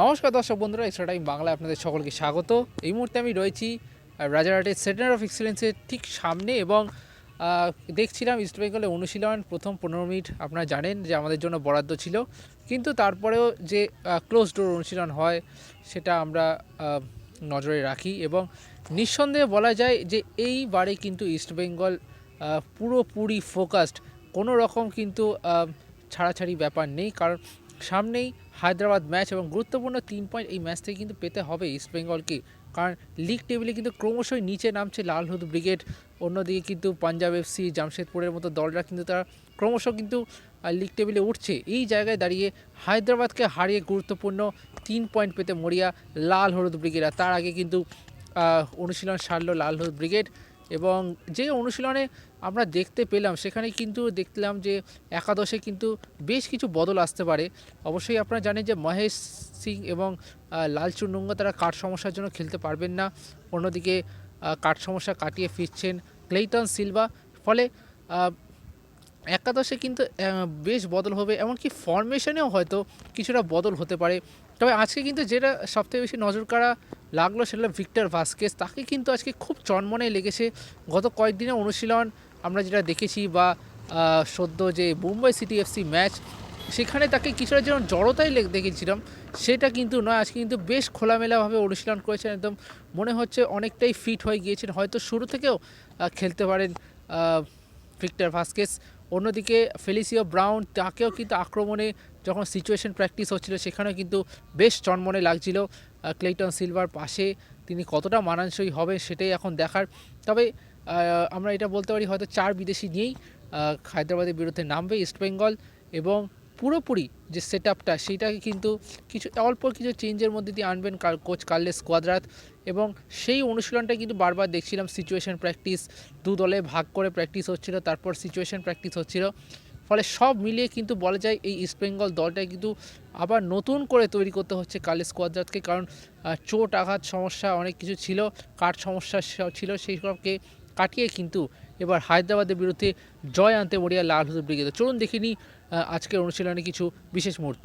নমস্কার দর্শক বন্ধুরা এক্সট্রা টাইম বাংলায় আপনাদের সকলকে স্বাগত। এই মুহূর্তে আমি রয়েছি রাজারহাটের সেন্টার অফ এক্সেলেন্সের ঠিক সামনে এবং দেখছিলাম ইস্ট বেঙ্গলে অনুশীলন, প্রথম পনেরো মিনিট আপনারা জানেন যে আমাদের জন্য বরাদ্দ ছিল। কিন্তু তারপরেও যে ক্লোজ ডোর অনুশীলন হয়, সেটা আমরা নজরে রাখি এবং নিঃসন্দেহে বলা যায় যে এইবারে কিন্তু ইস্ট বেঙ্গল পুরোপুরি ফোকাসড কোনো রকম কিন্তু ছাড়াছাড়ি ব্যাপার নেই। কারণ সামনেই হায়দ্রাবাদ ম্যাচ এবং গুরুত্বপূর্ণ তিন পয়েন্ট এই ম্যাচ থেকে কিন্তু পেতে হবে ইস্ট বেঙ্গলকে কারণ লিগ টেবিলে কিন্তু ক্রমশই নিচে নামছে লাল হলুদ ব্রিগেড অন্যদিকে কিন্তু পাঞ্জাব এফসি জামশেদপুরের মতো দলরা কিন্তু তারা ক্রমশ কিন্তু লিগ টেবিলে উঠছে। এই জায়গায় দাঁড়িয়ে হায়দ্রাবাদকে হারিয়ে গুরুত্বপূর্ণ তিন পয়েন্ট পেতে মরিয়া লাল হলুদ ব্রিগেড আর তার আগে কিন্তু অনুশীলন সারলো লাল হলুদ ব্রিগেড এবং যে অনুশীলনে আমরা দেখতে পেলাম সেখানে কিন্তু দেখলাম যে একাদশে কিন্তু বেশ কিছু বদল আসতে পারে। অবশ্যই আপনারা জানেন যে মহেশ সিং এবং আহ, লাল চুন্ডুঙ্গা তারা কাঠ সমস্যার জন্য খেলতে পারবেন না। অন্যদিকে কাঠ সমস্যা কাটিয়ে ফিরছেন ক্লেইটন সিলভা। ফলে একাদশে কিন্তু বেশ বদল হবে এমনকি ফরমেশনেও হয়তো কিছুটা বদল হতে পারে। তবে আজকে কিন্তু যেটা সবথেকে বেশি নজর কাড়া লাগল সেটা ভিক্টর ভাস্কেস তাকে কিন্তু আজকে খুব চনমনে লেগেছে। গত কয়েকদিনের অনুশীলন আমরা যেটা দেখেছি বা সদ্য যে মুম্বাই সিটি এফসি ম্যাচ, সেখানে তাকে কিছুটা যেমন জড়তাই দেখেছিলাম। সেটা কিন্তু নয়, আজকে কিন্তু বেশ খোলামেলাভাবে অনুশীলন করেছেন। একদম মনে হচ্ছে অনেকটাই ফিট হয়ে গিয়েছেন। হয়তো শুরু থেকেও খেলতে পারেন ভিক্টর ভাস্কেস অন্যদিকে ফেলিসিও ব্রাউন, তাকেও কিন্তু আক্রমণে যখন সিচুয়েশন প্র্যাকটিস হচ্ছিল, সেখানেও কিন্তু বেশ চনমনে লাগছিল। আহ, ক্লেইটন সিলভার পাশে তিনি কতটা মানানসই হবে সেটাই এখন দেখার। তবে আমরা এটা বলতে পারি হয়তো চার বিদেশি নিয়েই হায়দ্রাবাদের বিরুদ্ধে নামবে ইস্টবেঙ্গল এবং পুরোপুরি যে সেট আপটা সেইটাকে কিন্তু কিছু অল্প কিছু চেঞ্জের মধ্যে দিয়ে আনবেন কোচ কার্লেস কোয়াদ্রাত এবং সেই অনুশীলনটা কিন্তু বারবার দেখছিলাম সিচুয়েশন প্র্যাকটিস দু দলে ভাগ করে প্র্যাকটিস হচ্ছিল তারপর সিচুয়েশন প্র্যাকটিস হচ্ছিল। ফলে সব মিলিয়ে কিন্তু বলা যায় এই ইস্টবেঙ্গল দলটায় কিন্তু আবার নতুন করে তৈরি করতে হচ্ছে কালি স্কোয়াদকে কারণ চোট, আঘাত সমস্যা অনেক কিছু ছিল, কাঠ সমস্যা ছিল সেই সবকে কাটিয়ে কিন্তু এবার হায়দ্রাবাদের বিরুদ্ধে জয় আনতে মরিয়া লাল হলুদ ব্রিগেড চলুন দেখিনি আজকের অনুশীলনে কিছু বিশেষ মুহূর্ত।